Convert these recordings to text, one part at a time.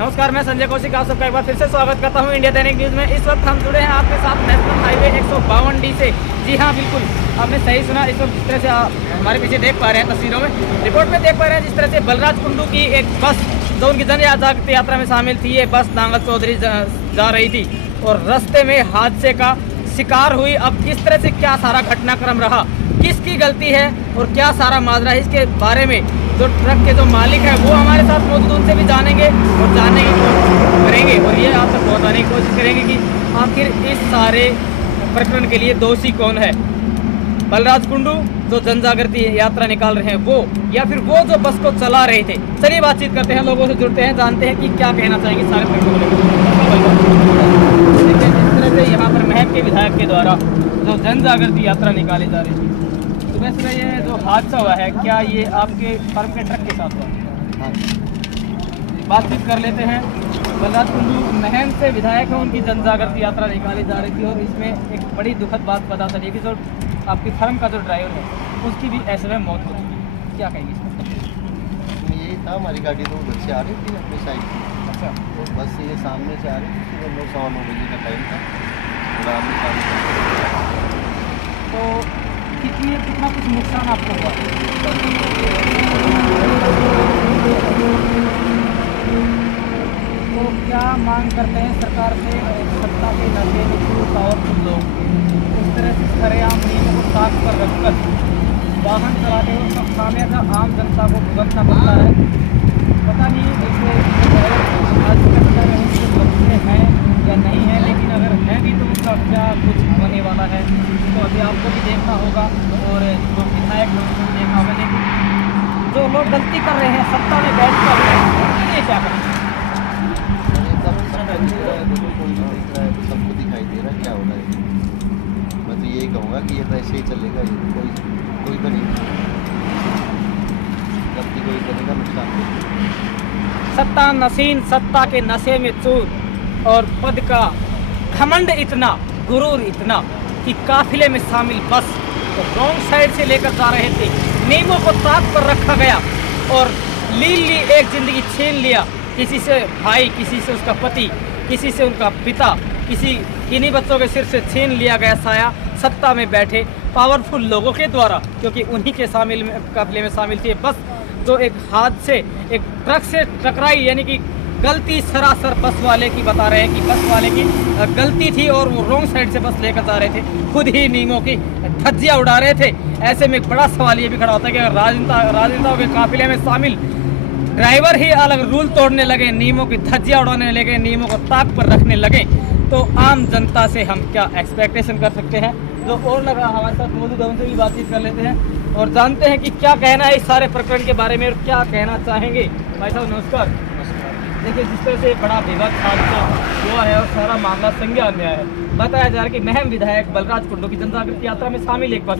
नमस्कार, मैं संजय कौशिक आप सबका एक बार फिर से स्वागत करता हूं इंडिया दैनिक न्यूज़ में। इस वक्त हम जुड़े हैं आपके साथ नेशनल हाईवे 152D से। जी हां, बिल्कुल आपने सही सुना। इस वक्त जिस तरह से आप हमारे पीछे देख पा रहे हैं, तस्वीरों में रिपोर्ट में देख पा रहे हैं, जिस तरह से बलराज कुंडू की एक बस जो उनकी जन आज़ादी यात्रा में शामिल थी, ये बस नांगल चौधरी जा रही थी और रास्ते में हादसे का शिकार हुई। अब किस तरह से क्या सारा घटनाक्रम रहा, किसकी गलती है और क्या सारा माजरा है, इसके बारे में जो ट्रक के जो मालिक है वो हमारे साथ मौजूद, उनसे भी जानेंगे और जानने की कोशिश करेंगे और ये आप तक पहुँचाने की कोशिश करेंगे कि आखिर इस सारे प्रकरण के लिए दोषी कौन है। बलराज कुंडू जो जनजागृति यात्रा निकाल रहे हैं वो, या फिर वो जो बस को चला रहे थे। चलिए बातचीत करते हैं, लोगों से जुड़ते हैं, जानते हैं कि क्या कहना चाहेंगे सारे प्रकरण जिस तरह से यहाँ पर महक के विधायक के द्वारा जो जनजागृति यात्रा निकाली जा रही थी, सुबह सुबह ये जो हादसा हुआ है, क्या ये आपके फर्म के ट्रक के साथ हुआ? हाँ, बातचीत कर लेते हैं। बलराज कुंडू महम से विधायक है, उनकी जनजागृति यात्रा निकाली जा रही थी और इसमें एक बड़ी दुखद बात पता चली कि जो आपकी फर्म का जो ड्राइवर है उसकी भी ऐसे में मौत हो चुकी है। क्या कहेंगे इसमें? यही था, हमारी गाड़ी तो उधर से आ रही थी अपनी साइड से। अच्छा, और बस ये सामने से आ रही थी, लगभग 9:15 बजे का टाइम था। तो कितना कुछ नुकसान आपको हुआ? तो क्या मांग करते हैं सरकार से? सत्ता के नशे में पावरफुल लोग इस तरह से सरेआम नियमों को साथ पर रखकर वाहन चलाते हैं, उसका खामियाजा आम जनता को भुगतना पड़ता है। पता नहीं इसमें आज तक बच्चे हैं या नहीं है, लेकिन अगर है भी तो उसका क्या कुछ होने वाला है तो अभी आपको भी देखना होगा और जो विधायक है उसको भी देखना होगा। लेकिन जो लोग गलती कर रहे हैं सत्ता में बैठ कर, उनके लिए क्या करें? कोई नहीं दिख रहा है, तो सबको दिखाई दे रहा है क्या हो रहा है। मैं तो यही कहूँगा कि ये तो ऐसे ही चलेगा, ये कोई तो नहीं, गलती कोई करेगा नुकसान। सत्ता नसीन, सत्ता के नशे में चूर और पद का घमंड इतना, गुरूर इतना कि काफिले में शामिल बस तो रॉन्ग साइड से लेकर जा रहे थे। नियमों को ताक पर रखा गया और ली एक जिंदगी छीन लिया। किसी से भाई, किसी से उसका पति, किसी से उनका पिता, किसी किन्हीं बच्चों के सिर से छीन लिया गया साया सत्ता में बैठे पावरफुल लोगों के द्वारा, क्योंकि उन्हीं के काफिले में शामिल थी बस। जो एक हादसे एक ट्रक से टकराई, यानी कि गलती सरासर बस वाले की बता रहे हैं कि बस वाले की गलती थी और वो रॉन्ग साइड से बस लेकर जा रहे थे, खुद ही नियमों की धज्जियां उड़ा रहे थे। ऐसे में बड़ा सवाल ये भी खड़ा होता है कि अगर राजनेताओं के काफिले में शामिल ड्राइवर ही अलग रूल तोड़ने लगे, नियमों की धज्जियां उड़ाने लगे, नियमों को ताक पर रखने लगे, तो आम जनता से हम क्या एक्सपेक्टेशन कर सकते हैं। जो और लगा हमारे साथ मौजूद है, उनसे भी बातचीत कर लेते हैं और जानते हैं कि क्या कहना है इस सारे प्रकरण के बारे में और क्या कहना चाहेंगे। भाई साहब नमस्कार। देखिए, जिस तरह से बड़ा विवाद हादसा हुआ है और सारा मामला संज्ञान में आया है, बताया जा रहा है कि महम विधायक बलराज कुंडू की जनजागृति यात्रा में शामिल एक बस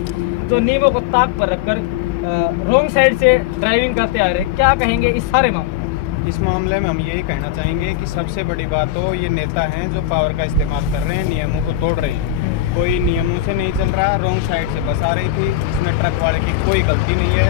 जो नियमों को ताक पर रखकर रॉन्ग साइड से ड्राइविंग करते आ रहे, क्या कहेंगे इस सारे मामले? इस मामले में हम यही कहना चाहेंगे कि सबसे बड़ी बात तो ये नेता हैं जो पावर का इस्तेमाल कर रहे हैं, नियमों को तोड़ रहे हैं। कोई नियमों से नहीं चल रहा, रॉन्ग साइड से बस आ रही थी, इसमें ट्रक वाले की कोई गलती नहीं है।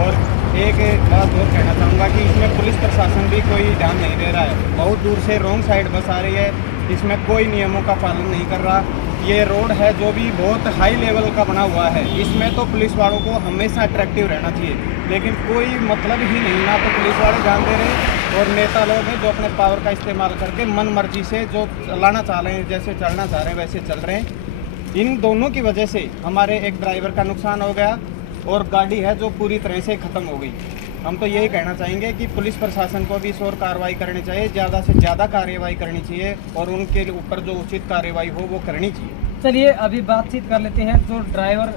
और एक बात और कहना चाहूँगा कि इसमें पुलिस प्रशासन भी कोई ध्यान नहीं दे रहा है। बहुत दूर से रॉन्ग साइड बस आ रही है, इसमें कोई नियमों का पालन नहीं कर रहा। ये रोड है जो भी बहुत हाई लेवल का बना हुआ है, इसमें तो पुलिस वालों को हमेशा अट्रैक्टिव रहना चाहिए, लेकिन कोई मतलब ही नहीं, ना तो पुलिस वाले ध्यान दे रहे और नेता लोग हैं जो अपने पावर का इस्तेमाल करके मन मर्जी से जो चलाना चाह रहे हैं, जैसे चलना चाह रहे हैं वैसे चल रहे हैं। इन दोनों की वजह से हमारे एक ड्राइवर का नुकसान हो गया और गाड़ी है जो पूरी तरह से ख़त्म हो गई। हम तो यही कहना चाहेंगे कि पुलिस प्रशासन को भी इस और कार्रवाई करनी चाहिए, ज़्यादा से ज़्यादा कार्रवाई करनी चाहिए और उनके ऊपर जो उचित कार्रवाई हो वो करनी चाहिए। चलिए अभी बातचीत कर लेते हैं। जो ड्राइवर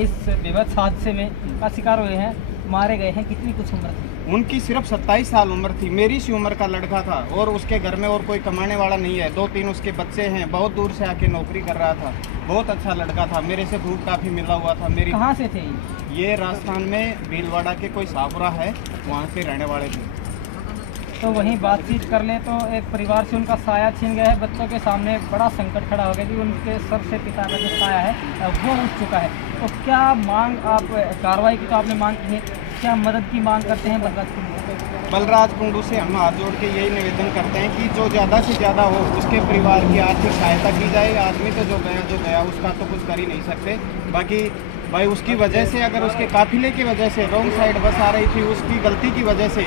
इस विवाद हादसे में का शिकार हुए हैं, मारे गए हैं, कितनी कुछ उम्र थी उनकी? सिर्फ 27 साल उम्र थी। मेरी सी उम्र का लड़का था और उसके घर में और कोई कमाने वाला नहीं है। 2-3 उसके बच्चे हैं, बहुत दूर से आके नौकरी कर रहा था, बहुत अच्छा लड़का था, मेरे से दूर काफ़ी मिला हुआ था। मेरी कहाँ से थे ये राजस्थान में भीलवाड़ा के कोई सापुरा है, वहाँ से रहने वाले थे। तो वहीं बातचीत कर लें तो एक परिवार से उनका साया छीन गया है, बच्चों के सामने बड़ा संकट खड़ा हो गया कि उनके सर से पिता का जो साया है वो उठ चुका है। तो क्या मांग, आप कार्रवाई की तो आपने मांग की है, क्या मदद की मांग करते हैं बलराज कुंडू? बलराज कुंडू से हम हाथ जोड़ के यही निवेदन करते हैं कि जो ज़्यादा से ज़्यादा हो उसके परिवार की आर्थिक सहायता की जाए। आदमी तो जो गया उसका तो कुछ कर ही नहीं सकते। बाकी भाई उसकी वजह से, अगर उसके काफिले की वजह से रॉन्ग साइड बस आ रही थी, उसकी गलती की वजह से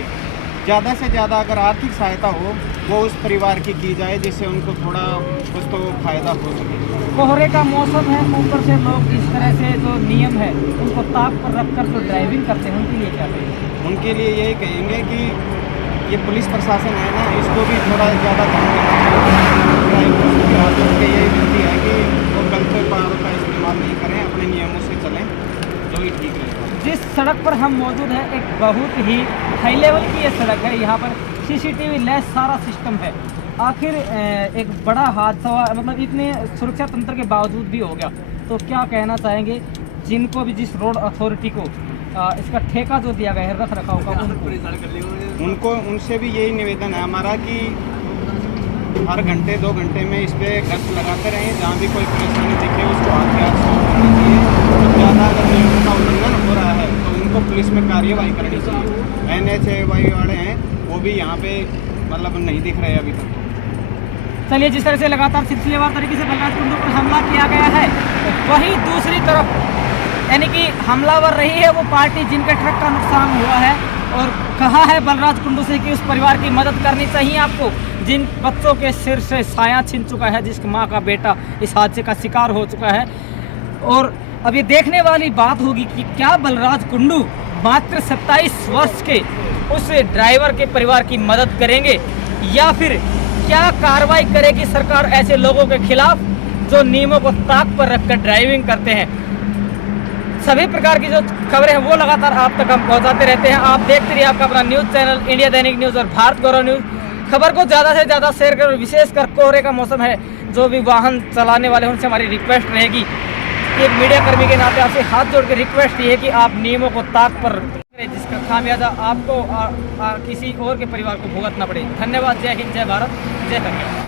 ज़्यादा अगर आर्थिक सहायता हो वो उस परिवार की जाए, जिससे उनको थोड़ा कुछ तो फायदा हो सके। कोहरे का मौसम है, ऊपर से लोग इस तरह से जो नियम है उनको ताक पर रखकर जो ड्राइविंग करते हैं उनके लिए क्या कहेंगे? उनके लिए यही कहेंगे कि ये पुलिस प्रशासन है ना, इसको भी थोड़ा ज़्यादा ध्यान देना चाहिए। ड्राइवर्स की हाथ जोड़ के यही विनती है कि वो गलत पावर का इस्तेमाल नहीं करें, अपने नियमों से चलें, जो ही ठीक रहेगा। जिस सड़क पर हम मौजूद हैं एक बहुत ही हाई लेवल की ये सड़क है, यहाँ पर CCTV लैस सारा सिस्टम है। आखिर एक बड़ा हादसा हुआ, मतलब इतने सुरक्षा तंत्र के बावजूद भी हो गया, तो क्या कहना चाहेंगे जिनको भी, जिस रोड अथॉरिटी को इसका ठेका जो दिया गया है रख रखाव का, उनको उनसे भी यही निवेदन है हमारा कि हर घंटे 2 घंटे में इस पर गश्त लगाते रहें। जहाँ भी कोई परेशानी दिखे उसको हाथ के हाथ सॉल्व करना चाहिए। तो ज़्यादा अगर नियमों का उल्लंघन हो रहा है तो उनको पुलिस में कार्यवाही करनी चाहिए। NHAY वाले हैं वो भी यहाँ पे मतलब नहीं दिख रहे अभी तक। चलिए, जिस तरह से लगातार सिलसिलेवार तरीके से बलराज कुंडू पर हमला किया गया है, वहीं दूसरी तरफ यानी कि हमलावर रही है वो पार्टी जिनके ट्रक का नुकसान हुआ है, और कहा है बलराज कुंडू से कि उस परिवार की मदद करनी चाहिए आपको, जिन बच्चों के सिर से साया छिन चुका है, जिसकी माँ का बेटा इस हादसे का शिकार हो चुका है। और अब ये देखने वाली बात होगी कि क्या बलराज कुंडू मात्र 27 वर्ष के उस ड्राइवर के परिवार की मदद करेंगे, या फिर क्या कार्रवाई करेगी सरकार ऐसे लोगों के खिलाफ जो नियमों को ताक पर रखकर ड्राइविंग करते हैं। सभी प्रकार की जो खबरें हैं वो लगातार आप तक हम पहुंचाते रहते हैं। आप देखते रहिए आपका अपना न्यूज़ चैनल इंडिया दैनिक न्यूज़ और भारत गौरव न्यूज़। खबर को ज़्यादा से ज़्यादा शेयर करो, विशेषकर कोहरे का मौसम है, जो भी वाहन चलाने वाले हैं उनसे हमारी रिक्वेस्ट रहेगी कि एक मीडिया कर्मी के नाते आपसे हाथ जोड़ के रिक्वेस्ट ये है कि आप नियमों को ताक पर रखें, जिसका खामियाजा आपको किसी और के परिवार को भुगतना पड़े। धन्यवाद। जय हिंद, जय भारत, जय हरियाणा।